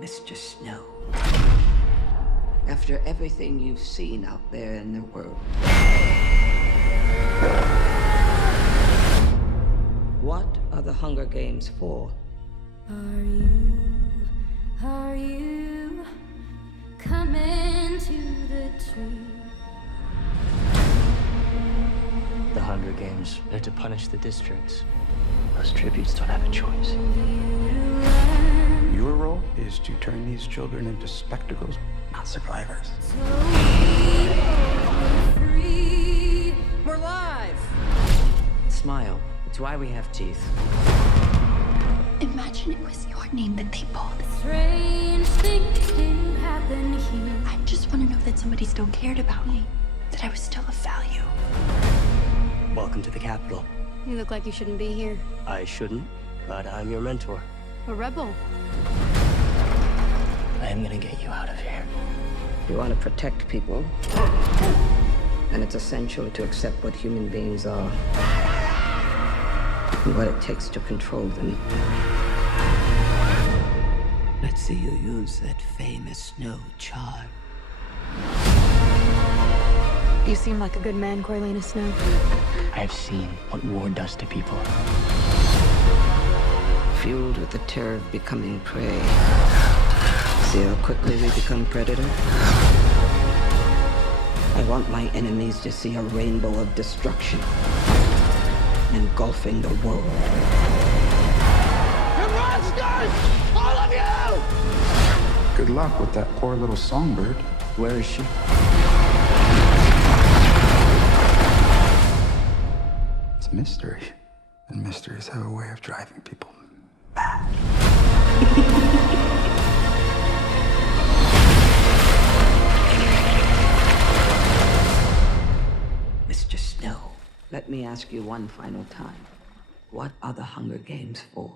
Mr. Snow. After everything you've seen out there in the world, what are the Hunger Games for? Are you coming to the tree? The Hunger Games, they're to punish the districts. Those tributes don't have a choice. Your role is to turn these children into spectacles, not survivors. We're live! Smile. It's why we have teeth. Imagine it was your name that they pulled. Strange things do happen here. I just want to know that somebody still cared about me, that I was still of value. Welcome to the Capitol. You look like you shouldn't be here. I shouldn't, but I'm your mentor. A rebel. I am gonna get you out of here. You want to protect people, and it's essential to accept what human beings are and what it takes to control them. Let's see you use that famous Snow charm. You seem like a good man, Coriolanus Snow. I have seen what war does to people. Fueled with the terror of becoming prey. See how quickly we become predator? I want my enemies to see a rainbow of destruction engulfing the world. You monsters! All of you! Good luck with that poor little songbird. Where is she? It's a mystery. And mysteries have a way of driving people mad. Mr. Snow, let me ask you one final time. What are the Hunger Games for?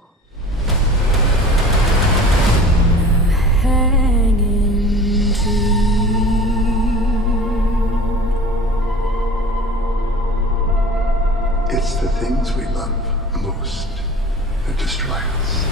Hanging tree. It's the things we love most that destroy us.